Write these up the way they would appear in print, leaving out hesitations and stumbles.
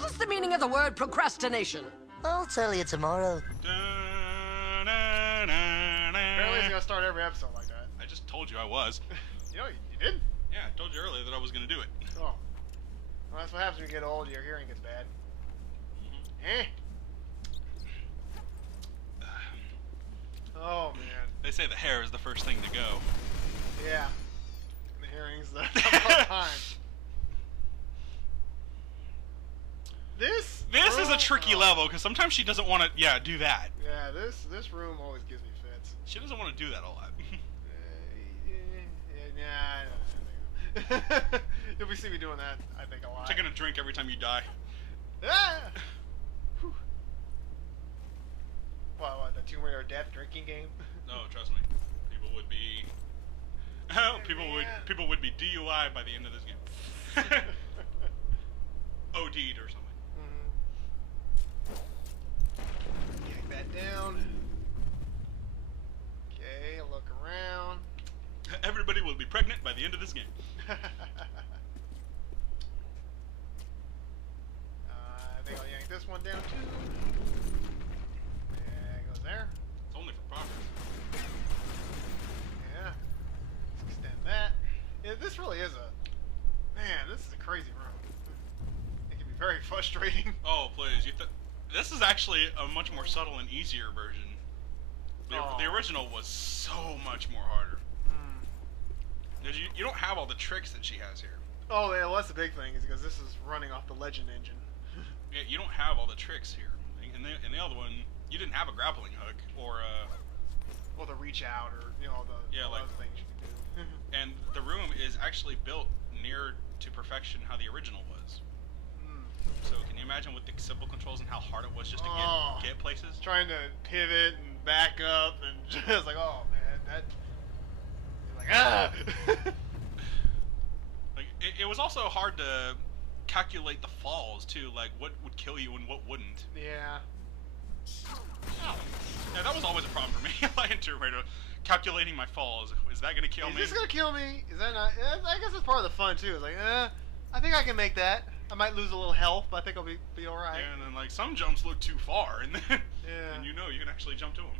What is the meaning of the word procrastination? I'll tell you tomorrow. Apparently he's gonna start every episode like that. I just told you I was. You know, you did? Yeah, I told you earlier that I was gonna do it. Oh. Well, that's what happens when you get old, your hearing gets bad. Oh, man. They say the hair is the first thing to go. Yeah. And the hearing's the time. This is a tricky level, because sometimes she doesn't want to, do that. Yeah, this room always gives me fits. She doesn't want to do that a lot. You'll see me doing that, I think, a lot. Taking a drink every time you die. Ah! What, the Tomb Raider death drinking game? No, trust me. People would be... people would be DUI by the end of this game. OD'd or something. Take that down. Okay, look around. Everybody will be pregnant by the end of this game. I think I'll yank this one down too. Yeah, it goes there. It's only for progress. Yeah. Let's extend that. Yeah, this really is man, this is a crazy room. It can be very frustrating. Oh, please. This is actually a much more subtle and easier version. The original was so much more harder. Because you don't have all the tricks that she has here. Oh, yeah, well, that's the big thing, is because this is running off the Legend engine. Yeah, you don't have all the tricks here. In the other one, you didn't have a grappling hook or well, the reach out or all the other things you can do. And the room is actually built near to perfection how the original was. So can you imagine with the simple controls and how hard it was just to get places? Trying to pivot and back up and just like, oh man, that. Like, ah! Like it was also hard to calculate the falls too, like what would kill you and what wouldn't. Yeah. Yeah, that was always a problem for me. Like in Tomb Raider, calculating my falls. Is that gonna kill me? Is this gonna kill me? Is that not? I guess it's part of the fun too. It's like, I think I can make that. I might lose a little health, but I think I'll be all right. Yeah, and then like some jumps look too far, and then and you can actually jump to them.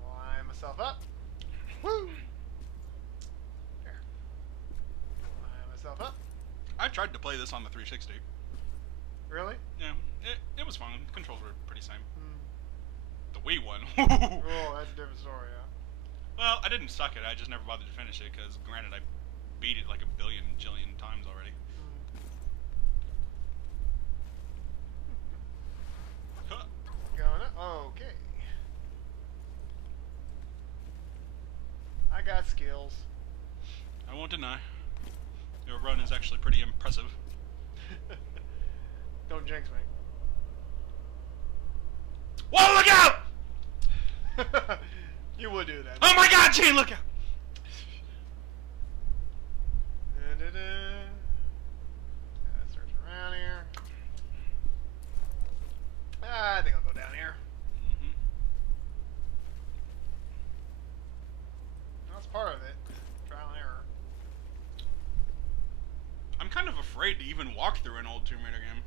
Line myself up. Woo! There. Line myself up. I tried to play this on the 360. Really? Yeah, it was fun. The controls were pretty same. The Wii one. Oh, that's a different story, yeah. Well, I didn't suck it. I just never bothered to finish it because, granted, I beat it like a billion jillion times already. Going up. Okay. I got skills. I won't deny. Your run is actually pretty impressive. Don't jinx me. Whoa, look out! You would do that. Oh my god, Gene, look out! Search around here. I think I'll go down here. That's part of it. Trial and error. I'm kind of afraid to even walk through an old Tomb Raider game.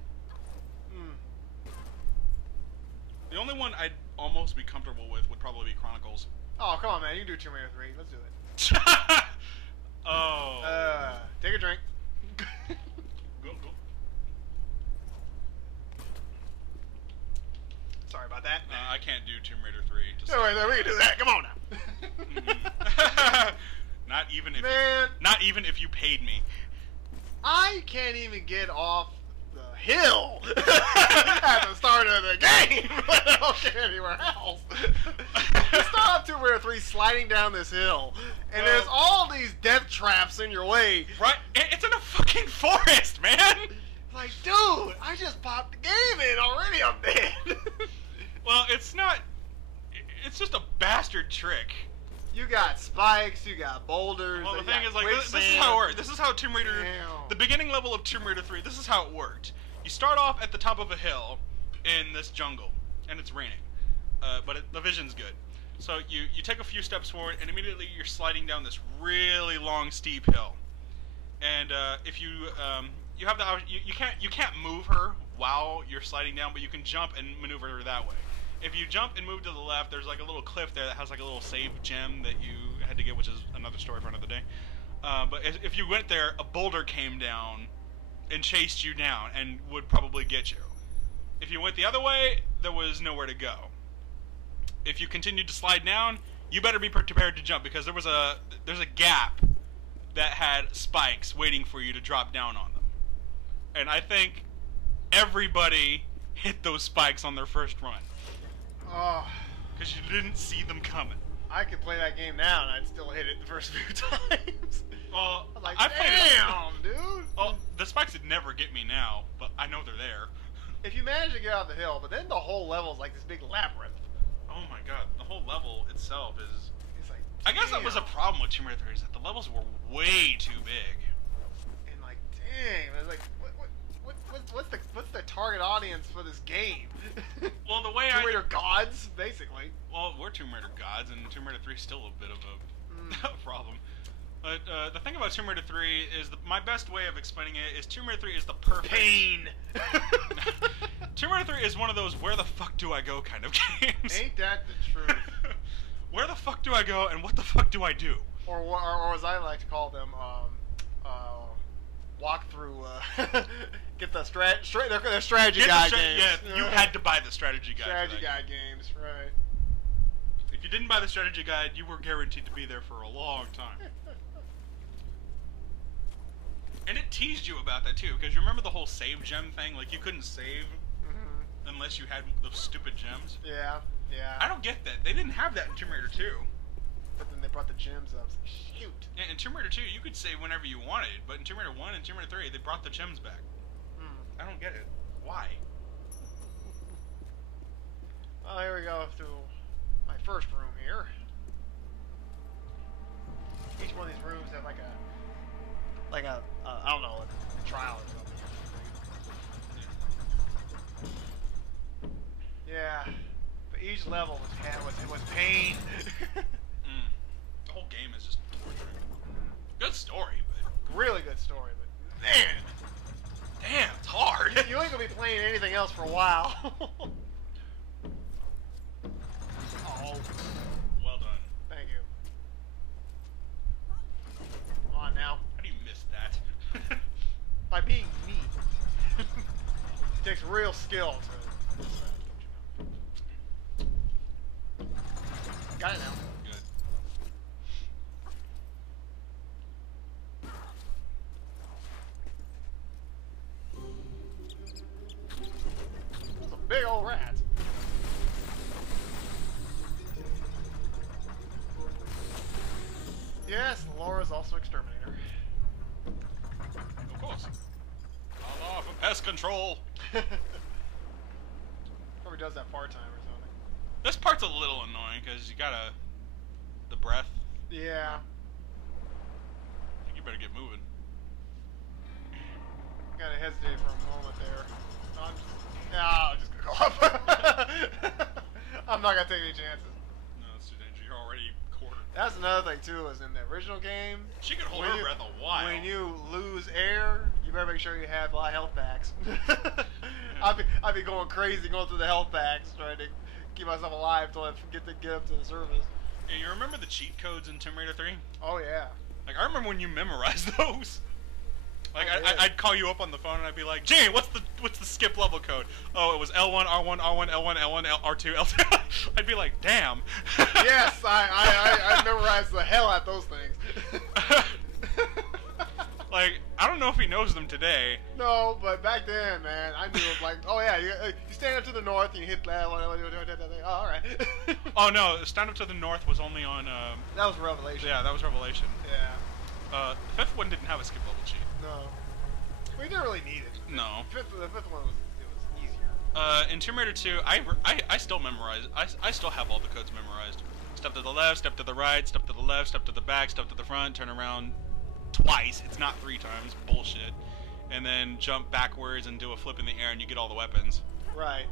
The only one I'd almost be comfortable with would probably be Chronicles. Oh, come on, man. You can do Tomb Raider 3. Let's do it. Oh. Take a drink. Go. Sorry about that. I can't do Tomb Raider 3. No, wait, we can do that. Come on now. Not even if Man. Not even if you paid me. I can't even get off the hill at the start of the game. I don't get anywhere else. You start off Tomb Raider 3 sliding down this hill, and there's all these death traps in your way. Right? It's in a fucking forest, man! Like, dude, I just popped the game in already. I'm dead. Well, it's not... It's just a bastard trick. You got spikes, you got boulders. Well, the thing is, like, this is how it worked. This is how Tomb Raider... Damn. The beginning level of Tomb Raider 3, this is how it worked. You start off at the top of a hill in this jungle, and it's raining. But the vision's good. So you take a few steps forward, and immediately you're sliding down this really long, steep hill. And if you you have the you can't move her while you're sliding down, but you can jump and maneuver her that way. If you jump and move to the left, there's like a little cliff there that has like a little save gem that you had to get, which is another story for another day. But if you went there, a boulder came down and chased you down and would probably get you. If you went the other way, there was nowhere to go. If you continued to slide down, you better be prepared to jump, because there's a gap that had spikes waiting for you to drop down on them. And I think everybody hit those spikes on their first run. Oh. Because you didn't see them coming. I could play that game now and I'd still hit it the first few times. Well, I'm like, I played damn, dude. Well, the spikes would never get me now, but I know they're there. If you manage to get out the hill, but then the whole level's like this big labyrinth. Oh my god, the whole level itself is... It's like, I guess that was a damn. problem with Tomb Raider 3, is that the levels were way too big. And like, dang, I was like, what's the target audience for this game? Well, the way Tomb Raider gods, basically. Well, we're Tomb Raider gods, and Tomb Raider 3 is still a bit of a problem. But the thing about Tomb Raider 3 is my best way of explaining it is Tomb Raider 3 is the perfect... Pain! Tomb Raider 3 is one of those where the fuck do I go kind of games. Ain't that the truth? Where the fuck do I go and what the fuck do I do? Or as I like to call them, walk through, get the strategy guide games. Yeah, you had to buy the strategy guide. Strategy guide games, right. If you didn't buy the strategy guide, you were guaranteed to be there for a long time. And it teased you about that too, because you remember the whole save gem thing? Like, you couldn't save unless you had those stupid gems. Yeah, yeah. I don't get that. They didn't have that in Tomb Raider 2. But then they brought the gems up. It's like, shoot. Yeah, in Tomb Raider 2, you could save whenever you wanted, but in Tomb Raider 1 and Tomb Raider 3, they brought the gems back. I don't get it. Why? Well, here we go through my first room here. Each one of these rooms have like a I don't know, a trial or something. Yeah, but each level was pain. The whole game is just torturing. Good story, but Really good story, but man, damn, it's hard. you ain't gonna be playing anything else for a while. Oh, Well done. thank you. Come on now. How do you miss that? By being me. It takes real skill to... Got it now. Good. Those are big old rats. Yes, Laura's also exterminator. Of course. Allah for pest control. Probably does that part-time or something. This part's a little annoying because you gotta the breath. Yeah. I think you better get moving. Kinda hesitated for a moment there. I'm just gonna go up. I'm not gonna take any chances. No, it's too dangerous. You're already quartered. That's another thing too, is in the original game, She could hold when her you- breath a while. when you lose air, you better make sure you have a lot of health packs. I'd be going crazy going through the health packs trying to keep myself alive until I get up to the surface. Yeah, you remember the cheat codes in Tomb Raider 3? Oh yeah. Like, I remember when you memorized those. Like, Oh, really? I'd call you up on the phone and I'd be like, Jay, what's the skip level code? Oh, it was L1, R1, R1, L1, L1, R2, L2. I'd be like, damn. Yes, I memorized the hell out those things. Like, I don't know if he knows them today. No, but back then, man, I knew it like, oh yeah, you stand up to the north and you hit that one. Oh, all right. Oh no, Stand Up to the North was only on, That was Revelation. yeah, that was Revelation. Yeah. The fifth one didn't have a skip level cheat. No. We didn't really need it. No. The fifth one was easier. In Tomb Raider 2, I still memorize. I still have all the codes memorized. Step to the left, step to the right, step to the left, step to the back, step to the front, turn around twice. It's not 3 times. Bullshit. And then jump backwards and do a flip in the air and you get all the weapons. Right.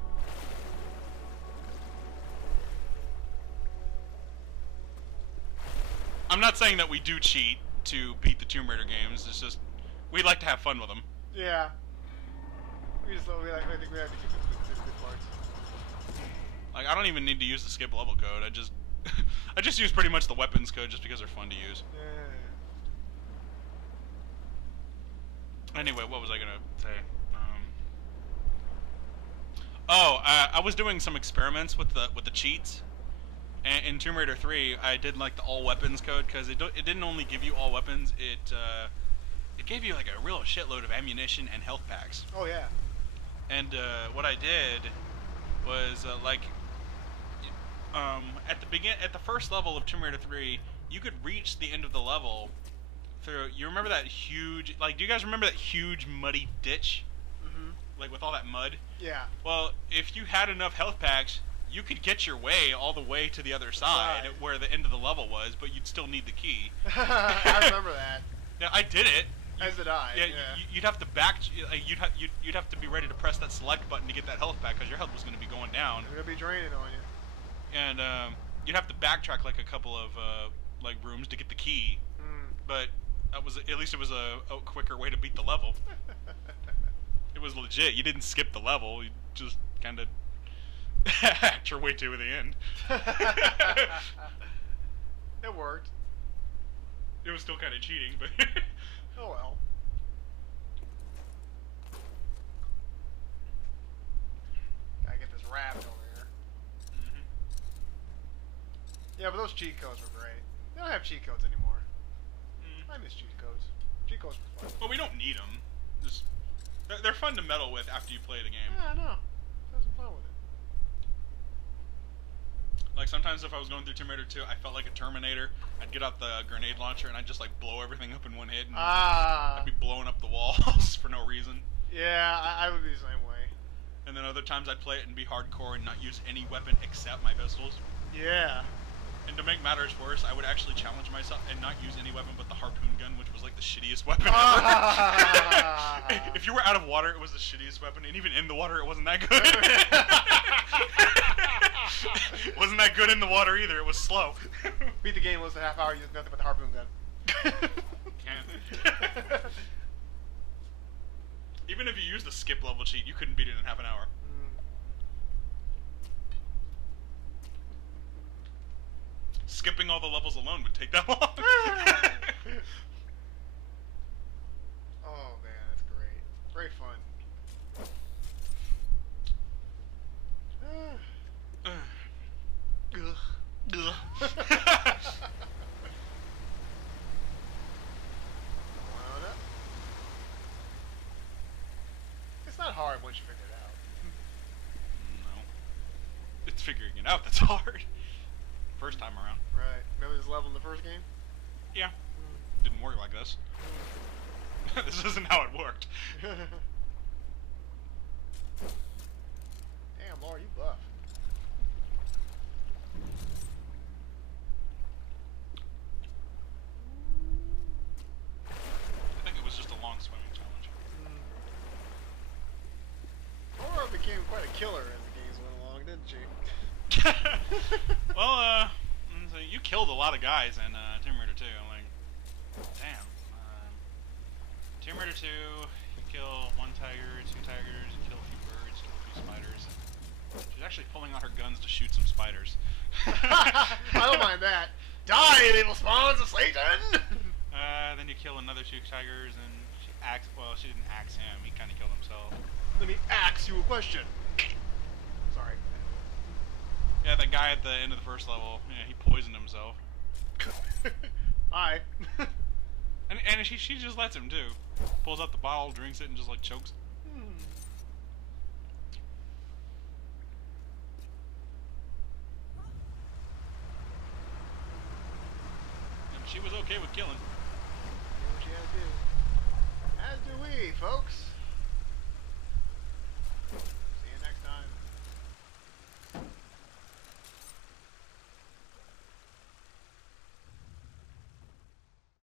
I'm not saying that we do cheat to beat the Tomb Raider games. It's just We like to have fun with them. Yeah. I think we have to keep the good parts. Like, I don't even need to use the skip level code. I just use pretty much the weapons code just because they're fun to use. Yeah. Anyway, what was I gonna say? I was doing some experiments with the cheats. And in Tomb Raider 3, I did like the all weapons code because it didn't only give you all weapons. It gave you like a real shitload of ammunition and health packs. Oh yeah. And what I did was at the first level of Tomb Raider 3, you could reach the end of the level through. You remember that huge? Like, do you guys remember that huge muddy ditch? Mhm. Like with all that mud. Yeah. Well, if you had enough health packs, you could get your way all the way to the other side where the end of the level was, but you'd still need the key. I remember that. Yeah, I did it. As did I. Yeah, you'd have to you'd have to be ready to press that select button to get that health back because your health was going to be going down. It's gonna be draining on you. And you'd have to backtrack like a couple of like rooms to get the key. But that was at least it was a quicker way to beat the level. It was legit. You didn't skip the level. You just kind of hacked your way to the end. It worked. It was still kind of cheating, but. Oh well. Gotta get this raft over here. Yeah, but those cheat codes were great. They don't have cheat codes anymore. I miss cheat codes. Cheat codes were fun. Well, we don't need them. Just they're fun to meddle with after you play the game. Yeah, I know. Have some fun with it. Like sometimes if I was going through Tomb Raider 2, I felt like a Terminator. I'd get out the grenade launcher and I'd just like blow everything up in one hit. And I'd be blowing up the walls for no reason. Yeah, I would be the same way. And then other times I'd play it and be hardcore and not use any weapon except my pistols. Yeah. And to make matters worse, I would actually challenge myself and not use any weapon but the harpoon gun, which was like the shittiest weapon ever. If you were out of water, it was the shittiest weapon, and even in the water, it wasn't that good. It wasn't that good in the water either. It was slow. Beat the game in less than a half hour using nothing but the harpoon gun. Even if you used the skip level cheat, you couldn't beat it in half an hour. Skipping all the levels alone would take that long. Oh man, that's great. Great fun. It's not hard once you figure it out. No. It's figuring it out that's hard. First time around. Right. Remember this level in the first game? Yeah. Didn't work like this. This isn't how it worked. Damn, Laura, you buff. I think it was just a long swimming challenge. Laura became quite a killer as the games went along, didn't she? Well, so you killed a lot of guys in Tomb Raider 2. I'm like, damn. Tomb Raider 2, you kill 1 tiger, 2 tigers, you kill a few birds, kill a few spiders. She's actually pulling out her guns to shoot some spiders. I don't mind that. Die, evil spawns of Satan! Then you kill another 2 tigers, and she didn't axe him, he kind of killed himself. Let me ask you a question. Sorry. Yeah, that guy at the end of the first level, yeah, he poisoned himself. Hi. And she just lets him too. Pulls out the bottle, drinks it, and just like chokes. And she was okay with killing. What you had to do. As do we, folks.